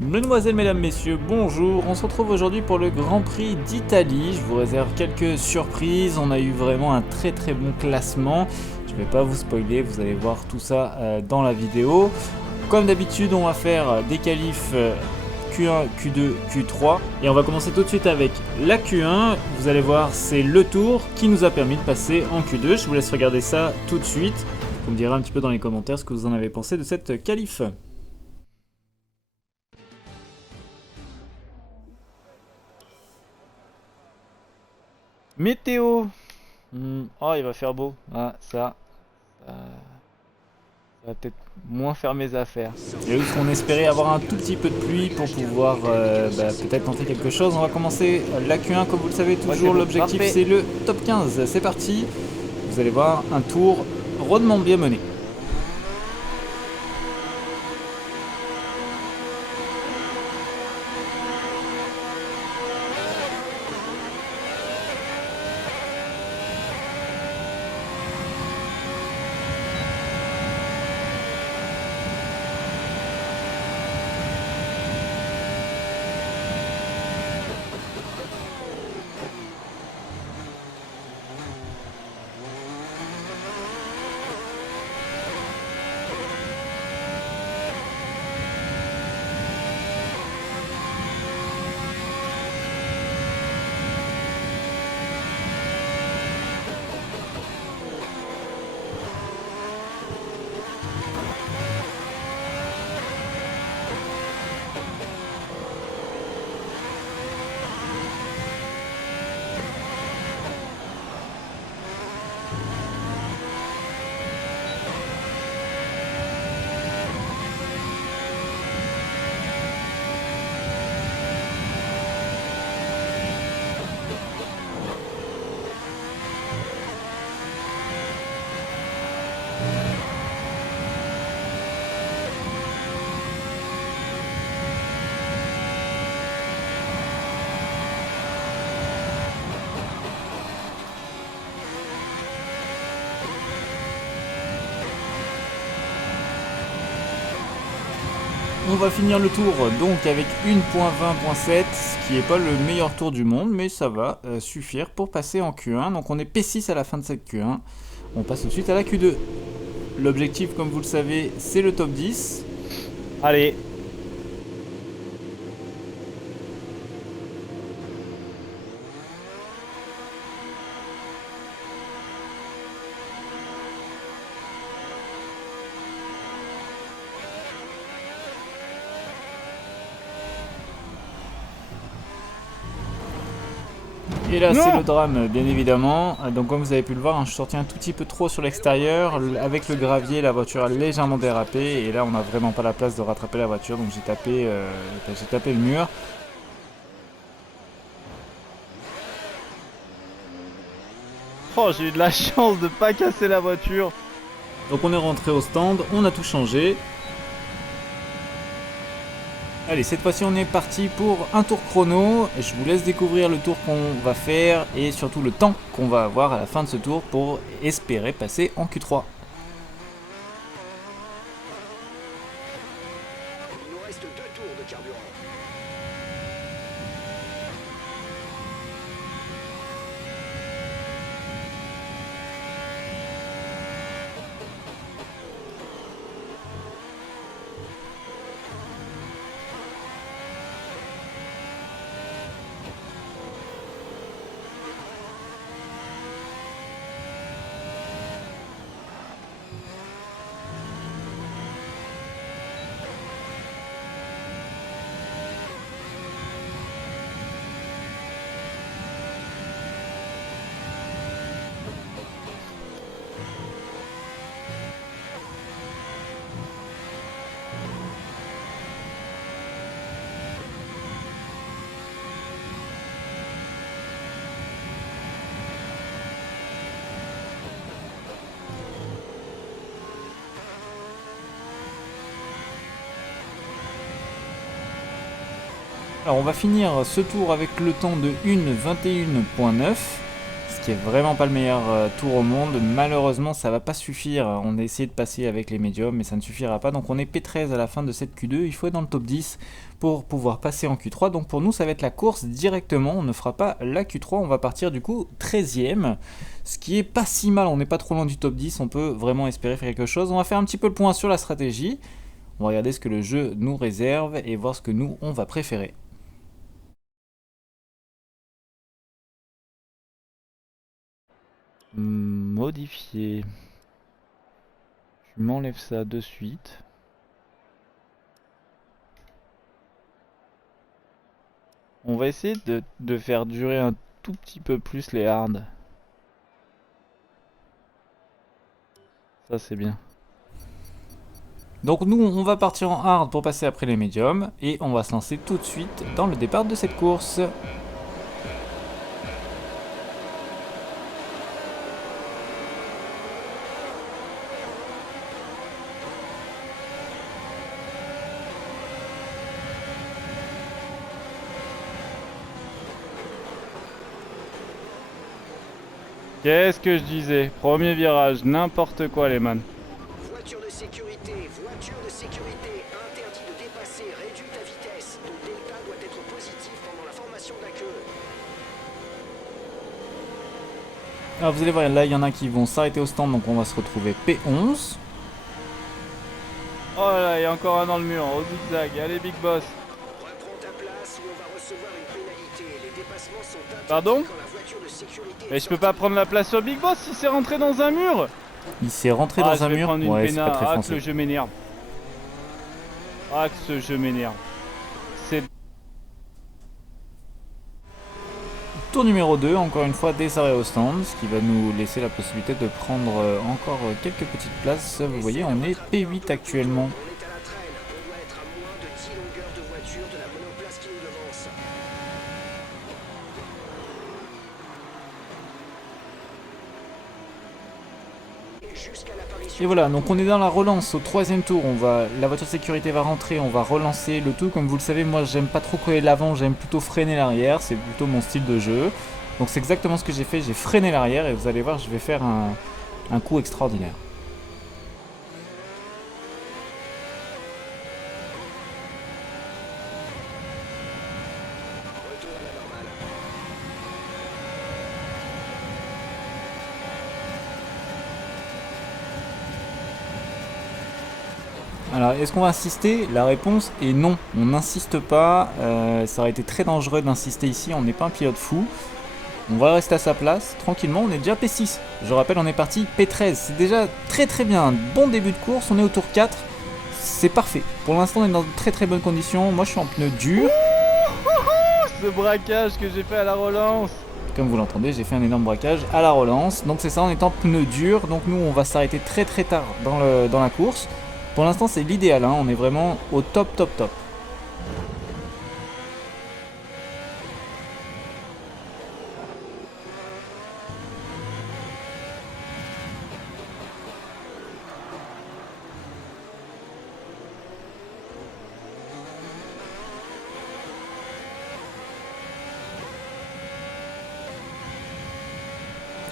Mesdemoiselles, mesdames, messieurs, bonjour. On se retrouve aujourd'hui pour le Grand Prix d'Italie. Je vous réserve quelques surprises. On a eu vraiment un très très bon classement. Je ne vais pas vous spoiler, vous allez voir tout ça dans la vidéo. Comme d'habitude, on va faire des qualifs Q1, Q2, Q3. Et on va commencer tout de suite avec la Q1. Vous allez voir, c'est le tour qui nous a permis de passer en Q2. Je vous laisse regarder ça tout de suite. Vous me direz un petit peu dans les commentaires ce que vous en avez pensé de cette qualif. Météo. Oh, il va faire beau. Ah, ça va peut-être moins faire mes affaires. Et où on espérait avoir un tout petit peu de pluie pour pouvoir peut-être tenter quelque chose. On va commencer la Q1, comme vous le savez toujours. L'objectif, c'est le top 15. C'est parti. Vous allez voir un tour rondement bien mené. On va finir le tour donc avec 1.20.7, ce qui n'est pas le meilleur tour du monde, mais ça va suffire pour passer en Q1. Donc on est P6 à la fin de cette Q1. On passe tout de suite à la Q2. L'objectif, comme vous le savez, c'est le top 10. Allez. Et là, c'est le drame, bien évidemment. Donc, comme vous avez pu le voir, je suis sorti un tout petit peu trop sur l'extérieur. Avec le gravier, la voiture a légèrement dérapé. Et là, on n'a vraiment pas la place de rattraper la voiture. Donc, j'ai tapé le mur. Oh, j'ai eu de la chance de pas casser la voiture. Donc, on est rentré au stand. On a tout changé. Allez, cette fois-ci on est parti pour un tour chrono. Je vous laisse découvrir le tour qu'on va faire et surtout le temps qu'on va avoir à la fin de ce tour pour espérer passer en Q3. Il nous reste 2 tours de carburant. Alors on va finir ce tour avec le temps de 1.21.9, ce qui est vraiment pas le meilleur tour au monde. Malheureusement, ça va pas suffire. On a essayé de passer avec les médiums, mais ça ne suffira pas. Donc on est P13 à la fin de cette Q2. Il faut être dans le top 10 pour pouvoir passer en Q3. Donc pour nous, ça va être la course directement. On ne fera pas la Q3. On va partir du coup 13e. Ce qui est pas si mal. On n'est pas trop loin du top 10. On peut vraiment espérer faire quelque chose. On va faire un petit peu le point sur la stratégie. On va regarder ce que le jeu nous réserve et voir ce que nous, on va préférer. Modifier. Je m'enlève ça de suite. On va essayer de faire durer un tout petit peu plus les hards. Ça c'est bien. Donc nous on va partir en hard pour passer après les médiums. Et on va se lancer tout de suite dans le départ de cette course. Qu'est-ce que je disais? Premier virage, n'importe quoi les man. Voiture de sécurité, interdit de dépasser, réduis ta vitesse. Ton delta doit être positif pendant la formation de la queue. Alors vous allez voir, là il y en a qui vont s'arrêter au stand, donc on va se retrouver P11. Oh là, il y a encore un dans le mur, au zigzag, allez Big Boss. Reprends ta place ou on va recevoir une pénalité. Les dépassements sont interdits. Pardon? Quand la voiture de sécurité Mais je peux pas prendre la place sur Big Boss, il s'est rentré dans un mur. Il s'est rentré dans un mur. Ouais, c'est pas très français. Que le jeu m'énerve. Ah, que ce jeu m'énerve. C'est... Tour numéro 2, encore une fois des arrêts au stand, ce qui va nous laisser la possibilité de prendre encore quelques petites places. Vous voyez, on est P8 actuellement. On est à la traîne. On doit être à moins de 10 longueurs de voiture de la monoplace qui nous devance. Et voilà, donc on est dans la relance au 3ème tour. La voiture de sécurité va rentrer, on va relancer le tout. Comme vous le savez, moi j'aime pas trop coller l'avant, j'aime plutôt freiner l'arrière, c'est plutôt mon style de jeu. Donc c'est exactement ce que j'ai fait, j'ai freiné l'arrière et vous allez voir, je vais faire un coup extraordinaire. Alors, est-ce qu'on va insister? La réponse est non. On n'insiste pas. Ça aurait été très dangereux d'insister ici. On n'est pas un pilote fou. On va rester à sa place. Tranquillement, on est déjà P6. Je rappelle, on est parti P13. C'est déjà très très bien. Un bon début de course. On est au tour 4. C'est parfait. Pour l'instant, on est dans de très très bonnes conditions. Moi, je suis en pneu dur. Ce braquage que j'ai fait à la relance. Comme vous l'entendez, j'ai fait un énorme braquage à la relance. Donc c'est ça, on est en pneu dur. Donc nous, on va s'arrêter très très tard dans la course. Pour l'instant, c'est l'idéal, hein. On est vraiment au top.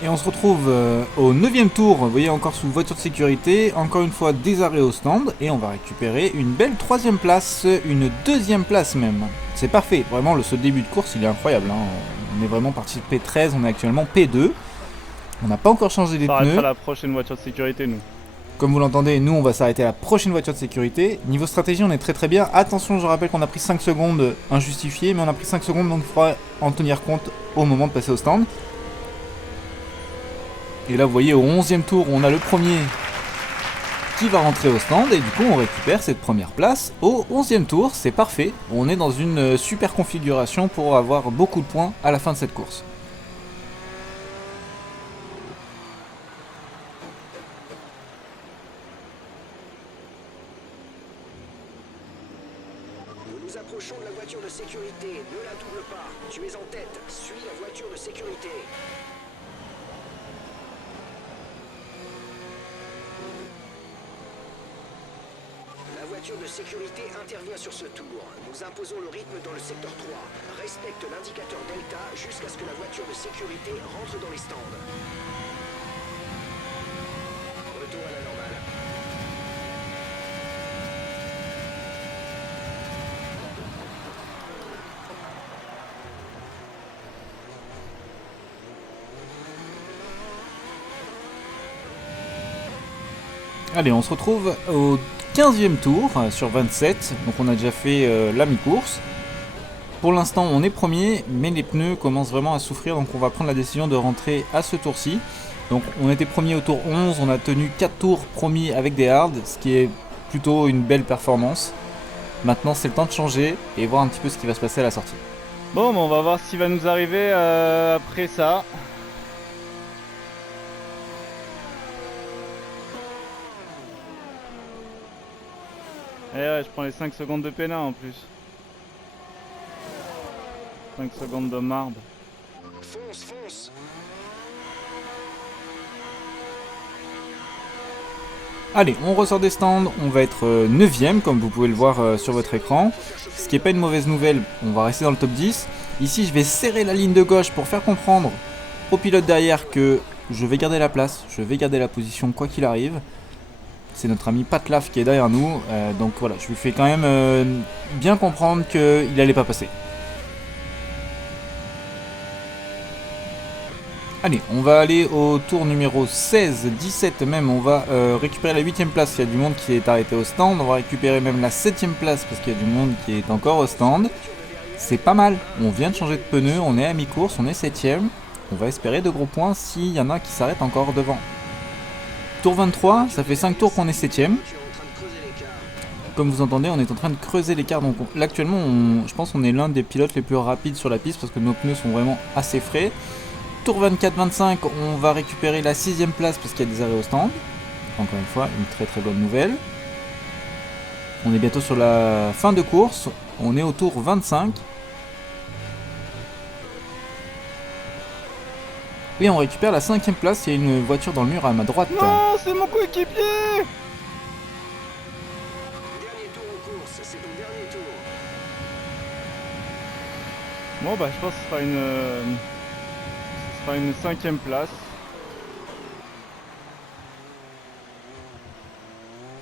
Et on se retrouve au 9ème tour, vous voyez encore sous voiture de sécurité, encore une fois des arrêts au stand, et on va récupérer une belle 3ème place, une 2ème place même. C'est parfait, vraiment ce début de course il est incroyable, hein. On est vraiment parti de P13, on est actuellement P2, on n'a pas encore changé les pneus. On va à la prochaine voiture de sécurité nous. Comme vous l'entendez, nous on va s'arrêter à la prochaine voiture de sécurité. Niveau stratégie, on est très très bien. Attention, je rappelle qu'on a pris 5 secondes injustifiées, mais on a pris 5 secondes, donc il faudra en tenir compte au moment de passer au stand. Et là, vous voyez, au 11ème tour, on a le premier qui va rentrer au stand. Et du coup, on récupère cette première place au 11ème tour. C'est parfait. On est dans une super configuration pour avoir beaucoup de points à la fin de cette course. Nous nous approchons de la voiture de sécurité. Ne la double pas. Tu es en tête. Suis la voiture de sécurité. voiture de sécurité intervient sur ce tour. Nous imposons le rythme dans le secteur 3. Respecte l'indicateur Delta jusqu'à ce que la voiture de sécurité rentre dans les stands. Retour à la normale. Allez, on se retrouve au 15e tour sur 27, donc on a déjà fait la mi-course. Pour l'instant on est premier, mais les pneus commencent vraiment à souffrir, donc on va prendre la décision de rentrer à ce tour-ci. Donc on était premier au tour 11, on a tenu 4 tours promis avec des hards, ce qui est plutôt une belle performance. Maintenant c'est le temps de changer et voir un petit peu ce qui va se passer à la sortie. Bon, on va voir ce qui va nous arriver après ça. Et ouais, je prends les 5 secondes de pénal en plus. 5 secondes de marde. Fonce, fonce. Allez, on ressort des stands, on va être 9ème comme vous pouvez le voir sur votre écran. Ce qui n'est pas une mauvaise nouvelle, on va rester dans le top 10. Ici je vais serrer la ligne de gauche pour faire comprendre au pilote derrière que je vais garder la place, je vais garder la position quoi qu'il arrive. C'est notre ami Pat Laf qui est derrière nous, donc voilà, je lui fais quand même bien comprendre qu'il n'allait pas passer. Allez, on va aller au tour numéro 16, 17 même, on va récupérer la 8ème place, il y a du monde qui est arrêté au stand, on va récupérer même la 7ème place parce qu'il y a du monde qui est encore au stand. C'est pas mal, on vient de changer de pneu, on est à mi-course, on est 7ème, on va espérer de gros points s'il y en a qui s'arrêtent encore devant. Tour 23, ça fait 5 tours qu'on est 7ème. Comme vous entendez, on est en train de creuser l'écart. Donc là actuellement, je pense qu'on est l'un des pilotes les plus rapides sur la piste parce que nos pneus sont vraiment assez frais. Tour 24-25, on va récupérer la 6ème place parce qu'il y a des arrêts au stand. Encore une fois, une très très bonne nouvelle. On est bientôt sur la fin de course. On est au tour 25. Et on récupère la 5ème place, il y a une voiture dans le mur à ma droite. Non, c'est mon coéquipier. Dernier tour en course, c'est ton dernier tour. Bon bah je pense que ce sera une 5ème place.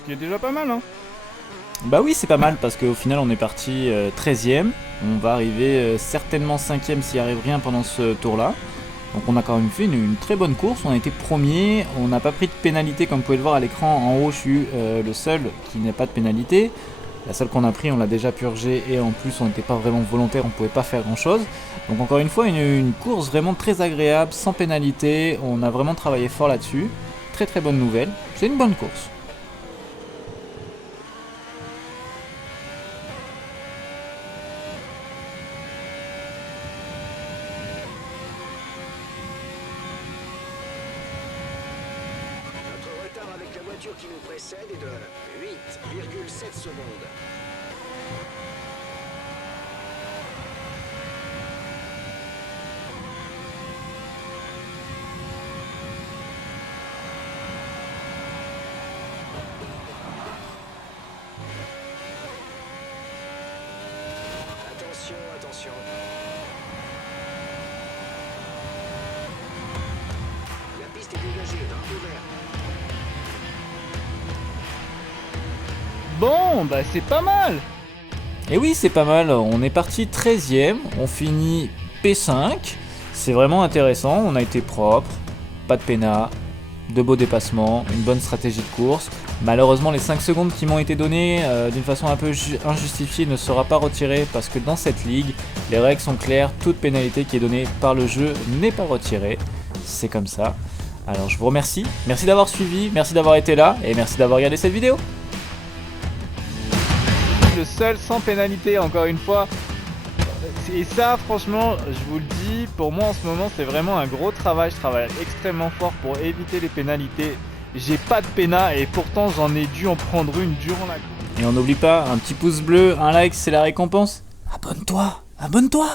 Ce qui est déjà pas mal hein. Bah oui, c'est pas mal parce qu'au final on est parti 13ème. On va arriver certainement 5ème s'il n'y arrive rien pendant ce tour là. Donc on a quand même fait une très bonne course, on a été premier, on n'a pas pris de pénalité comme vous pouvez le voir à l'écran. En haut je suis le seul qui n'a pas de pénalité. La seule qu'on a pris on l'a déjà purgée et en plus on n'était pas vraiment volontaire, on pouvait pas faire grand chose. Donc encore une fois une course vraiment très agréable, sans pénalité, on a vraiment travaillé fort là-dessus. Très très bonne nouvelle, c'est une bonne course. Avec la voiture qui nous précède est de 8,7 secondes. Attention, attention. La piste est dégagée, drapeau vert. Bon bah c'est pas mal. Et oui, c'est pas mal, on est parti 13ème, on finit P5, c'est vraiment intéressant, on a été propre, pas de pénat, de beaux dépassements, une bonne stratégie de course. Malheureusement les 5 secondes qui m'ont été données d'une façon un peu injustifiée ne sera pas retirée parce que dans cette ligue, les règles sont claires, toute pénalité qui est donnée par le jeu n'est pas retirée, c'est comme ça. Alors je vous remercie, merci d'avoir suivi, merci d'avoir été là et merci d'avoir regardé cette vidéo. Le seul sans pénalité encore une fois. Et ça franchement je vous le dis, pour moi en ce moment c'est vraiment un gros travail. Je travaille extrêmement fort pour éviter les pénalités. J'ai pas de pénat et pourtant j'en ai dû en prendre une durant la course. Et on n'oublie pas, un petit pouce bleu, un like c'est la récompense. Abonne-toi, abonne-toi.